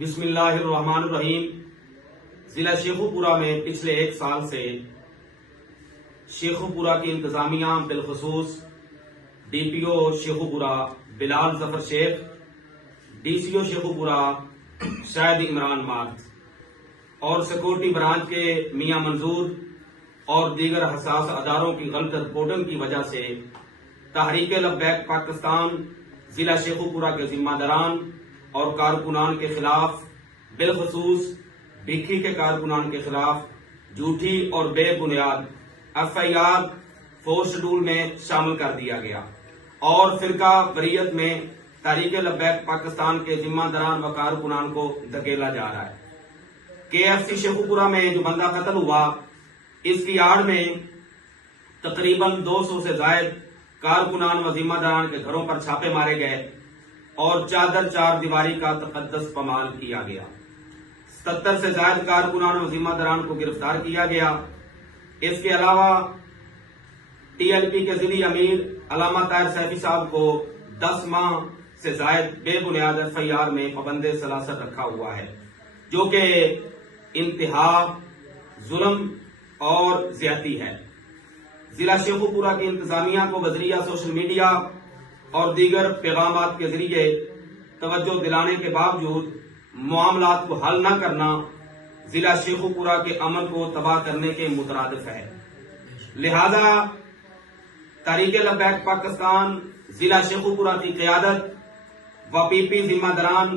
بسم اللہ الرحمن الرحیم۔ ضلع شیخوپورہ میں پچھلے ایک سال سے شیخوپورہ کی انتظامیہ بالخصوص ڈی پی او شیخوپورہ بلال ظفر شیخ، ڈی سی او شیخوپورہ شاہد عمران مارت اور سیکورٹی برانچ کے میاں منظور اور دیگر حساس اداروں کی غلط رپورٹنگ کی وجہ سے تحریک لبیک پاکستان ضلع شیخوپورہ کے ذمہ داران اور کارکنان کے خلاف، بالخصوص بھکھی کے کارکنان کے خلاف جھوٹی اور بے بنیاد ایف آئی آر 4 شیڈول میں شامل کر دیا گیا اور فرقہ واریت میں تحریک لبیک پاکستان کے ذمہ داران و کارکنان کو دھکیلا جا رہا ہے۔ کے ایف سی شیخوپورہ میں جو بندہ قتل ہوا، اس کی آڑ میں تقریباً 200 سے زائد کارکنان و ذمہ داران کے گھروں پر چھاپے مارے گئے اور چادر چار دیواری کا تقدس پامال کیا گیا۔ 77 سے زائد کارکنان و ذمہ داران کو گرفتار کیا گیا۔ اس کے علاوہ ٹی ایل پی کے ضلعی امیر علامہ طاہر سیفی صاحب کو 10 ماہ سے زائد بے بنیاد ایف آئی آر میں پابند سلاست رکھا ہوا ہے، جو کہ انتہا ظلم اور زیادتی ہے۔ ضلع شیخوپورہ کی انتظامیہ کو بذریعہ سوشل میڈیا اور دیگر پیغامات کے ذریعے توجہ دلانے کے باوجود معاملات کو حل نہ کرنا ضلع شیخوپورہ کے امن کو تباہ کرنے کے مترادف ہے۔ لہذا تحریک لبیک پاکستان ضلع شیخوپورہ کی قیادت و پی پی ذمہ داران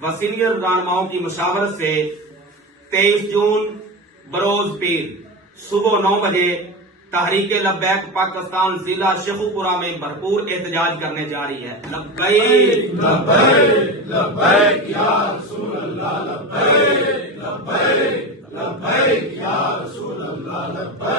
و سینئر رہنماؤں کی مشاورت سے 23 جون بروز پیر صبح 9 بجے تحریک لبیک پاکستان ضلع شیخوپورہ میں بھرپور احتجاج کرنے جا رہی ہے۔ لبیک لبیک لبیک یا رسول اللہ، لبیک لبیک لبیک یا رسول اللہ، لبیک